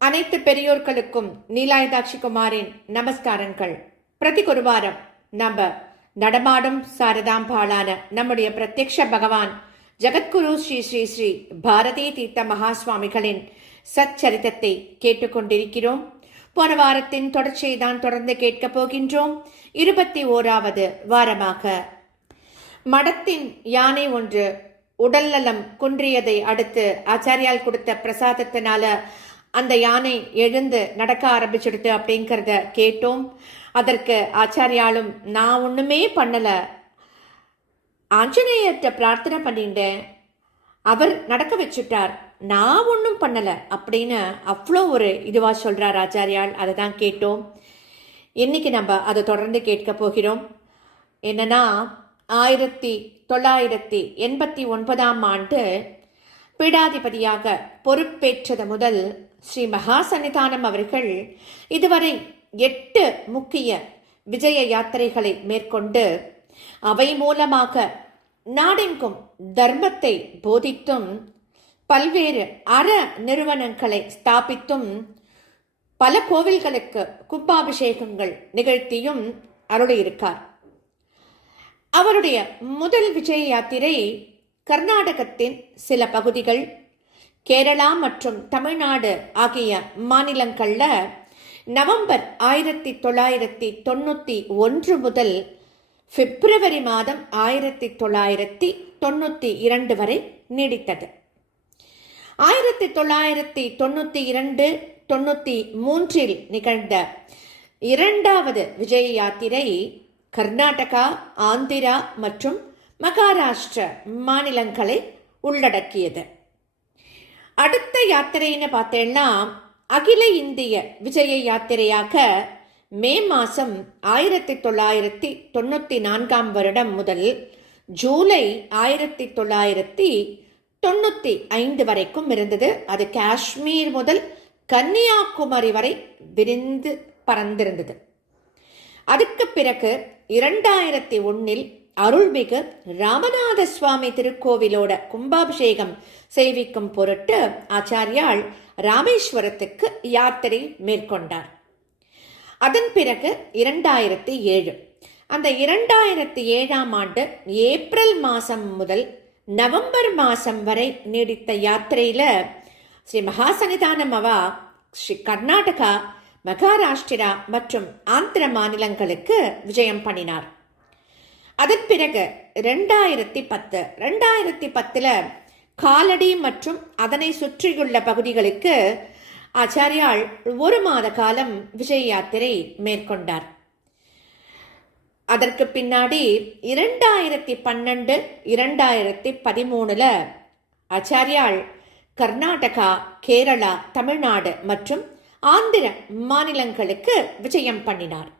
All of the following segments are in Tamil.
அனைத்து பெரியோர்களுக்கும் நீலாயதாட்சி குமாரின் நமஸ்காரங்கள். பிரதி குருவாரம் நம்ம நடமாடும் சாரதாம்பாளான நம்முடைய பிரத்யக்ஷ பகவான் ஜெகத்குரு ஸ்ரீ ஸ்ரீ ஸ்ரீ பாரதி தீர்த்த மகாஸ்வாமிகளின் சச்சரித்தத்தை கேட்டுக்கொண்டிருக்கிறோம். போன வாரத்தின் தொடர்ச்சியை தான் தொடர்ந்து கேட்கப் போகின்றோம். இருபத்தி ஓராவது வாரமாக. மடத்தின் யானை ஒன்று உடல்நலம் குன்றியதை அடுத்து ஆச்சாரியால் கொடுத்த பிரசாதத்தினால அந்த யானை எழுந்து நடக்க ஆரம்பிச்சிடுது அப்படிங்கிறத கேட்டோம். அதற்கு ஆச்சாரியாலும் நான் ஒன்றுமே பண்ணலை. ஆஞ்சநேயர்கிட்ட பிரார்த்தனை பண்ணிட்டேன். அவர் நடக்க வச்சுட்டார். நான் ஒன்றும் பண்ணலை. அப்படின்னு அவ்வளோ ஒரு இதுவாக சொல்கிறார் ஆச்சாரியால். அதை தான் கேட்டோம். இன்றைக்கி நம்ம அதை தொடர்ந்து கேட்க போகிறோம். என்னன்னா ஆயிரத்தி தொள்ளாயிரத்தி எண்பத்தி ஒன்பதாம் ஆண்டு பீடாதிபதியாக பொறுப்பேற்றது முதல் ஸ்ரீ மகா சன்னிதானம் அவர்கள் இதுவரை எட்டு முக்கிய விஜய யாத்திரைகளை மேற்கொண்டு அவை மூலமாக நாடெங்கும் தர்மத்தை போதித்தும் பல்வேறு அற நிறுவனங்களை ஸ்தாபித்தும் பல கோவில்களுக்கு கும்பாபிஷேகங்கள் நிகழ்த்தியும் அருளியிருக்கார். அவருடைய முதல் விஜய யாத்திரை கர்நாடகத்தின் சில பகுதிகள் கேரளா மற்றும் தமிழ்நாடு ஆகிய மாநிலங்களில் நவம்பர் ஆயிரத்தி தொள்ளாயிரத்தி தொண்ணூற்றி ஒன்று முதல் பிப்ரவரி மாதம் ஆயிரத்தி தொள்ளாயிரத்தி தொண்ணூற்றி இரண்டு வரை நீடித்தது. ஆயிரத்தி தொள்ளாயிரத்தி தொண்ணூற்றி இரண்டு தொண்ணூற்றி மூன்றில் நிகழ்ந்த இரண்டாவது விஜய யாத்திரை கர்நாடகா ஆந்திரா மற்றும் மகாராஷ்டிர மாநிலங்களை உள்ளடக்கியது. அடுத்த யாத்திரைன்னு பார்த்தேன்னா அகில இந்திய விஜய யாத்திரையாக மே மாதம் ஆயிரத்தி தொள்ளாயிரத்தி தொண்ணூற்றி நான்காம் வருடம் முதல் ஜூலை ஆயிரத்தி தொள்ளாயிரத்தி தொண்ணூற்றி ஐந்து வரைக்கும் இருந்தது. அது காஷ்மீர் முதல் கன்னியாகுமரி வரை விரிந்து பறந்திருந்தது அதுக்கு பிறகு இரண்டாயிரத்தி ஒன்னில் அருள்மிகு ராமநாத சுவாமி திருக்கோவிலோட கும்பாபிஷேகம் செய்விக்கும் பொருட்டு ஆச்சாரியால் ராமேஸ்வரத்துக்கு யாத்திரை மேற்கொண்டார். அதன் பிறகு இரண்டாயிரத்தி ஏழு. அந்த இரண்டாயிரத்தி ஏழாம் ஆண்டு ஏப்ரல் மாதம் முதல் நவம்பர் மாதம் வரை நீடித்த யாத்திரையில் ஸ்ரீ மகாசன்னிதானம் அவா ஸ்ரீ கர்நாடகா மகாராஷ்டிரா மற்றும் ஆந்திர மாநிலங்களுக்கு விஜயம் பண்ணினார். அதன் பிறகு ரெண்டாயிரத்தி பத்து ரெண்டாயிரத்தி பத்தில் காலடி மற்றும் அதனை சுற்றியுள்ள பகுதிகளுக்கு ஆச்சாரியால் ஒரு மாத காலம் விஜய் யாத்திரை மேற்கொண்டார். அதற்கு பின்னாடி இரண்டாயிரத்தி பன்னெண்டு இரண்டாயிரத்தி பதிமூணுல ஆச்சாரியால் கர்நாடகா கேரளா தமிழ்நாடு மற்றும் ஆந்திர மாநிலங்களுக்கு விஜயம் பண்ணினார்.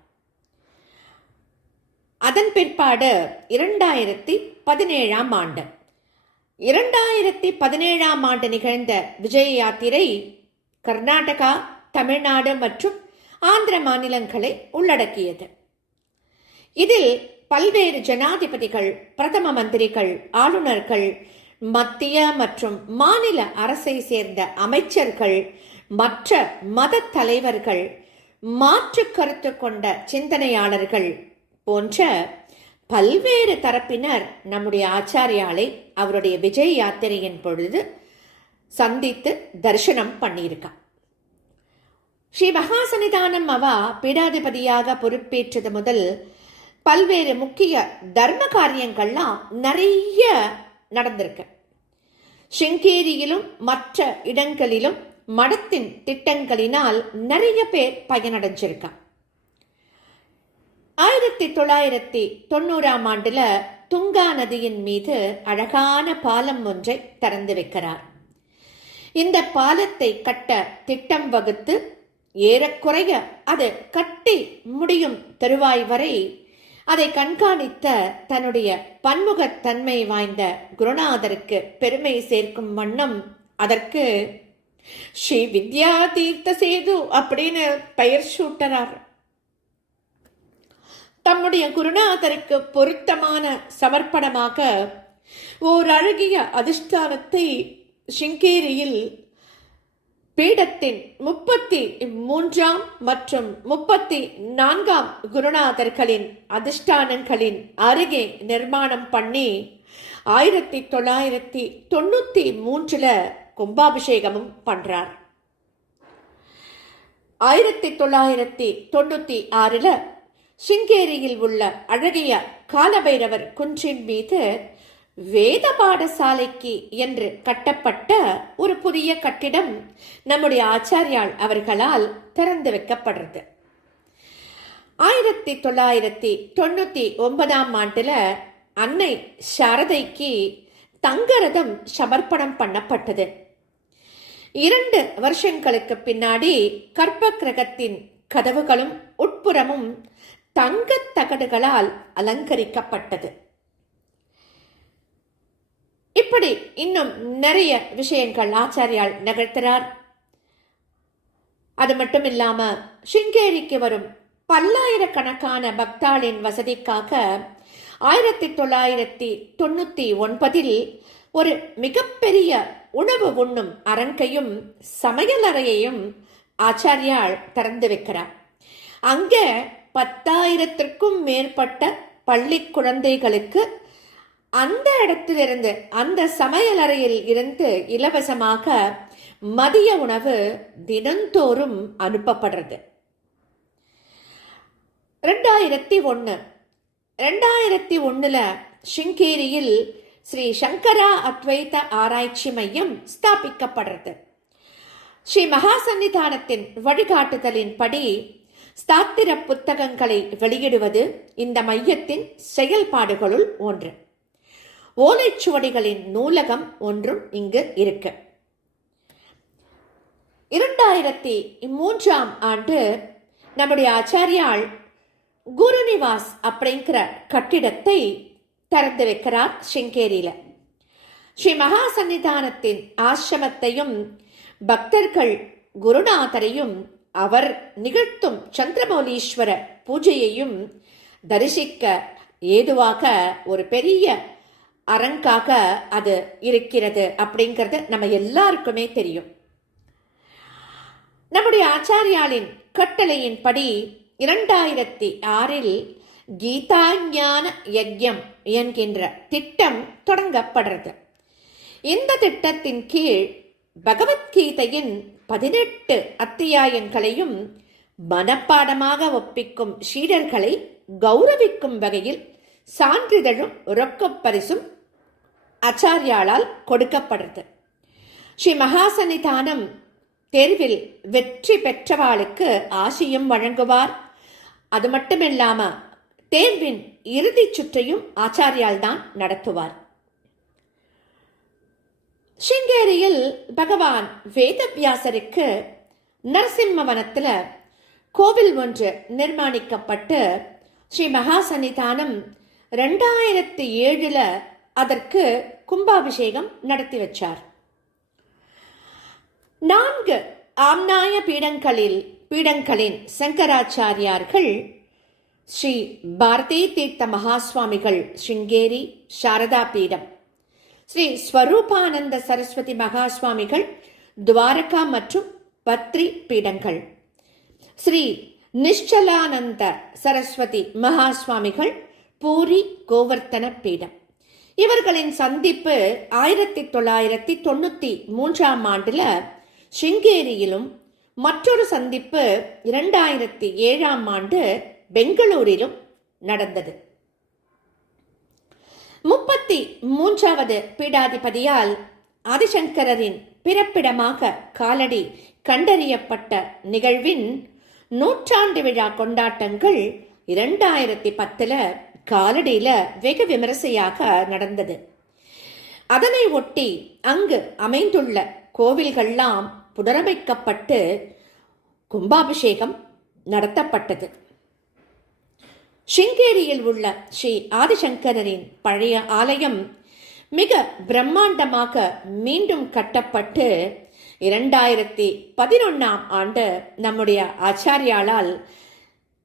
அதன் பிற்பாடு இரண்டாயிரத்தி பதினேழாம் ஆண்டு. இரண்டாயிரத்தி பதினேழாம் ஆண்டு நிகழ்ந்த விஜய யாத்திரை கர்நாடகா தமிழ்நாடு மற்றும் ஆந்திர மாநிலங்களை உள்ளடக்கியது. இதில் பல்வேறு ஜனாதிபதிகள் பிரதம மந்திரிகள் ஆளுநர்கள் மத்திய மற்றும் மாநில அரசை சேர்ந்த அமைச்சர்கள் மற்ற மத தலைவர்கள் மாற்று கருத்து கொண்ட சிந்தனையாளர்கள் போன்ற பல்வேறு தரப்பினர் நம்முடைய ஆச்சாரியாலை அவருடைய விஜய் யாத்திரையின் பொழுது சந்தித்து தரிசனம் பண்ணியிருக்கா ஸ்ரீ மகாசனிதானம் அவா பீடாதிபதியாக பொறுப்பேற்றது முதல் பல்வேறு முக்கிய தர்ம காரியங்கள்லாம் நிறைய நடந்திருக்கு. ஷிங்கேரியிலும் மற்ற இடங்களிலும் மடத்தின் திட்டங்களினால் நிறைய பேர் பயனடைஞ்சிருக்கான் ஆயிரத்தி தொள்ளாயிரத்தி தொண்ணூறாம் ஆண்டுல துங்கா நதியின் மீது அழகான பாலம் ஒன்றை திறந்து வைக்கிறார் இந்த பாலத்தை கட்ட திட்டம் வகுத்து ஏறக்குறைய அது கட்டி முடியும் தருவாய் வரை அதை கண்காணித்த தன்னுடைய பன்முகத்தன்மை வாய்ந்த குருநாதருக்கு பெருமை சேர்க்கும் வண்ணம் அதற்கு ஸ்ரீ வித்யா தீர்த்த சேது அப்படின்னு பெயர் சூட்டறார். தம்முடைய குருநாதருக்கு பொருத்தமான சமர்ப்பணமாக ஓர் அழகிய அதிஷ்டானத்தை ஷிங்கேரியில் பீடத்தின் முப்பத்தி மூன்றாம் மற்றும் முப்பத்தி நான்காம் குருநாதர்களின் அதிஷ்டானங்களின் அருகே நிர்மாணம் பண்ணி ஆயிரத்தி தொள்ளாயிரத்தி தொண்ணூத்தி மூன்றுல கும்பாபிஷேகமும் பண்றார். ஆயிரத்தி தொள்ளாயிரத்தி தொண்ணூத்தி ஆறுல சிங்கேரியில் உள்ள அழகிய காலபைரவர் குன்றின் மீது வேத பாடசாலைக்கு என்று கட்டப்பட்ட ஒரு புதிய கட்டிடம் நம்முடைய ஆச்சாரியால் அவர்களால் திறந்து வைக்கப்படுறது. ஆயிரத்தி தொள்ளாயிரத்தி தொண்ணூத்தி ஒன்பதாம் ஆண்டுல அன்னை சாரதைக்கு தங்கரதம் சமர்ப்பணம் பண்ணப்பட்டது. இரண்டு வருஷங்களுக்கு பின்னாடி கற்ப கிரகத்தின் கதவுகளும் உட்புறமும் தங்கத் தகடுகளால் அலங்கரிக்கப்பட்டது. இப்படி இன்னும் நிறைய விஷயங்கள் ஆச்சாரியால் நிகழ்த்துறார் அது மட்டும் இல்லாம சிங்கேரிக்கு வரும் பல்லாயிரக்கணக்கான பக்தாளின் வசதிக்காக ஆயிரத்தி தொள்ளாயிரத்தி தொண்ணூத்தி ஒன்பதில் ஒரு மிகப்பெரிய உணவு உண்ணும் அரங்கையும் சமையலறையையும் ஆச்சாரியால் திறந்து வைக்கிறார். அங்கே பத்தாயிரத்திற்கும் மேற்பட்ட பள்ளி குழந்தைகளுக்கு அந்த இடத்திலிருந்து அந்த சமையலறையில் இருந்து இலவசமாக மதிய உணவு தினந்தோறும் அனுப்பப்படுறது. ரெண்டாயிரத்தி ஒன்று. ரெண்டாயிரத்தி ஒன்றில் ஷிங்கேரியில் ஸ்ரீ சங்கரா அத்வைத ஆராய்ச்சி மையம் ஸ்தாபிக்கப்படுறது. ஸ்ரீ மகாசன்னிதானத்தின் வழிகாட்டுதலின்படி ஸ்தாத்திர புத்தகங்களை வெளியிடுவது இந்த மையத்தின் செயல்பாடுகளுள் ஒன்று. ஓலைச்சுவடிகளின் நூலகம் ஒன்றும் இங்கு இருக்கு. இரண்டாயிரத்தி மூன்றாம் ஆண்டு நம்முடைய ஆச்சாரியால் குருநிவாஸ் அப்படிங்கிற கட்டிடத்தை திறந்து வைக்கிறார் சிங்கேரியில ஸ்ரீ மகா சன்னிதானத்தின் ஆசிரமத்தையும் பக்தர்கள் குருநாதரையும் அவர் நிகழ்த்தும் சந்திரமௌலீஸ்வர பூஜையையும் தரிசிக்க ஏதுவாக ஒரு பெரிய அரங்காக அது இருக்கிறது அப்படிங்கிறது நம்ம எல்லாருக்குமே தெரியும். நம்முடைய ஆச்சாரியாலின் கட்டளையின்படி இரண்டாயிரத்தி ஆறில் கீதா ஞான யஜ்யம் என்கின்ற திட்டம் தொடங்கப்படுறது. இந்த திட்டத்தின் கீழ் பகவத்கீதையின் பதினெட்டு அத்தியாயங்களையும் மனப்பாடமாக ஒப்பிக்கும் சீடர்களை கௌரவிக்கும் வகையில் சான்றிதழும் ரொக்கப் பரிசும் ஆச்சாரியாளால் கொடுக்கப்படுது. ஸ்ரீ மகாசன்னிதானம் தேர்வில் வெற்றி பெற்றவாளுக்கு ஆசியும் வழங்குவார். அது மட்டுமில்லாம தேர்வின் இறுதிச் சுற்றையும் ஆச்சாரியால் தான் நடத்துவார். சிங்கேரியில் பகவான் வேதவியாசருக்கு நரசிம்மவனத்தில் கோவில் ஒன்று நிர்மாணிக்கப்பட்டு ஸ்ரீ மகாசன்னிதானம் ரெண்டாயிரத்தி ஏழில் அதற்கு கும்பாபிஷேகம் நடத்தி வச்சார். நான்கு ஆம்நாய பீடங்களில் பீடங்களின் சங்கராச்சாரியார்கள் ஸ்ரீ பாரதி தீர்த்த மகாஸ்வாமிகள் ஸ்ருங்கேரி சாரதா பீடம் ஸ்ரீ ஸ்வரூபானந்த சரஸ்வதி மகாஸ்வாமிகள் துவாரகா மற்றும் பத்ரி பீடங்கள். ஸ்ரீ நிஷலானந்த சரஸ்வதி மகாஸ்வாமிகள் பூரி கோவர்த்தன பீடம். இவர்களின் சந்திப்பு ஆயிரத்தி தொள்ளாயிரத்தி தொண்ணூற்றி மூன்றாம் ஆண்டில் சிங்கேரியிலும் மற்றொரு சந்திப்பு இரண்டாயிரத்தி ஏழாம் ஆண்டு பெங்களூரிலும் நடந்தது. முப்பத்தி மூன்றாவது பீடாதிபதியால் ஆதிசங்கரின் பிறப்பிடமாக காலடி கண்டறியப்பட்ட நிகழ்வின் நூற்றாண்டு விழா கொண்டாட்டங்கள் இரண்டாயிரத்தி பத்துல காலடியில வெகு விமரிசையாக நடந்தது. அதனை ஒட்டி அங்கு அமைந்துள்ள கோவில்கள்லாம் புனரமைக்கப்பட்டு கும்பாபிஷேகம் நடத்தப்பட்டது. சிங்கேரியில் உள்ள ஸ்ரீ ஆதிசங்கரின் பழைய ஆலயம் மிக பிரம்மாண்டமாக மீண்டும் கட்டப்பட்டு இரண்டாயிரத்தி பதினொன்னாம் ஆண்டு நம்முடைய ஆச்சாரியாளால்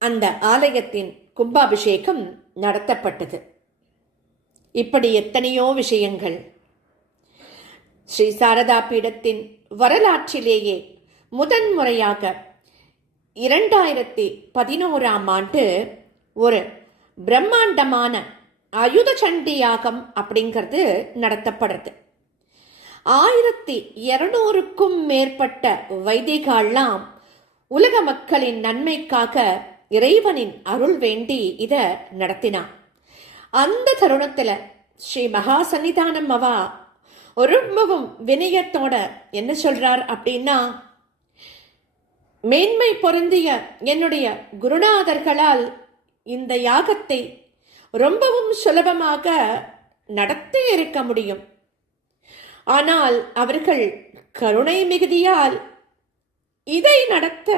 அந்த ஆலயத்தின் கும்பாபிஷேகம் நடத்தப்பட்டது. இப்படி எத்தனையோ விஷயங்கள். ஸ்ரீ சாரதா பீடத்தின் வரலாற்றிலேயே முதன்முறையாக இரண்டாயிரத்தி பதினோராம் ஆண்டு ஒரு பிரம்மாண்டமான அயுத சண்டி யாகம் அப்படிங்கிறது நடத்தப்படுறது ஆயிரத்தி இருநூறுக்கும் மேற்பட்ட வைதிகாலாம் உலக மக்களின் நன்மைக்காக இறைவனின் அருள் வேண்டி இத நடத்தினான் அந்த தருணத்துல ஸ்ரீ மகா சன்னிதானம் அவா ரொம்பவும் வினயத்தோட என்ன சொல்றார் அப்படின்னா மேன்மை பொருந்திய என்னுடைய குருநாதர்களால் இந்த யாகத்தை ரொம்பவும் சுலபமாக நடத்தி இருக்க முடியும். ஆனால் அவர்கள் கருணை மிகுதியால் இதை நடத்த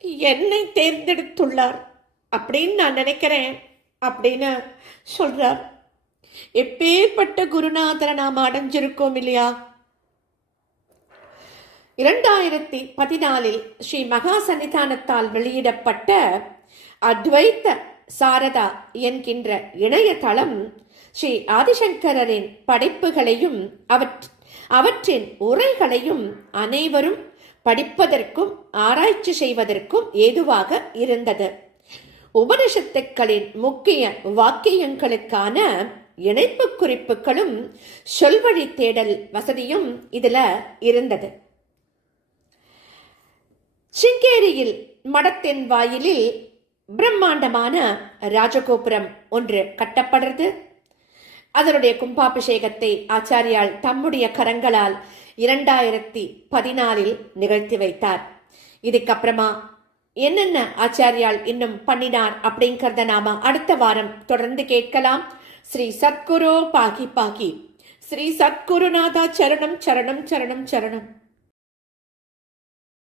என்னை தேர்ந்தெடுத்துள்ளார். அப்படின்னு நான் நினைக்கிறேன் அப்படின்னு சொல்றார். எப்பேற்பட்ட குருநாதரை நாம் அடைஞ்சிருக்கோம் இல்லையா? இரண்டாயிரத்தி பதினாலில் ஸ்ரீ மகா சன்னிதானத்தால் வெளியிடப்பட்ட அத்வைத்த சாரதா என்கின்ற இணையதளம் ஸ்ரீ ஆதிசங்கரரின் படைப்புகளையும் அவற் அவற்றின் உரைகளையும் அனைவரும் படிப்பதற்கும் ஆராய்ச்சி செய்வதற்கும் ஏதுவாக இருந்தது. உபனிஷத்துக்களின் முக்கிய வாக்கியங்களுக்கான இணைப்பு குறிப்புகளும் சொல்வழி தேடல் வசதியும் இதுல இருந்தது. சிங்கேரியில் மடத்தின் வாயிலில் பிரம்மாண்டமான ராஜகோபுரம் ஒன்று கட்டப்படுறது. அதனுடைய கும்பாபிஷேகத்தை ஆச்சாரியால் தம்முடைய கரங்களால் இரண்டாயிரத்தி பதினாலில் நிகழ்த்தி வைத்தார். இதுக்கப்புறமா என்னென்ன ஆச்சாரியால் இன்னும் பண்ணினார் அப்படிங்கிறத நாம அடுத்த வாரம் தொடர்ந்து கேட்கலாம். ஸ்ரீ சத்குரு பாகி பாகி. ஸ்ரீ சத்குருநாதா சரணம் சரணம் சரணம் சரணம்.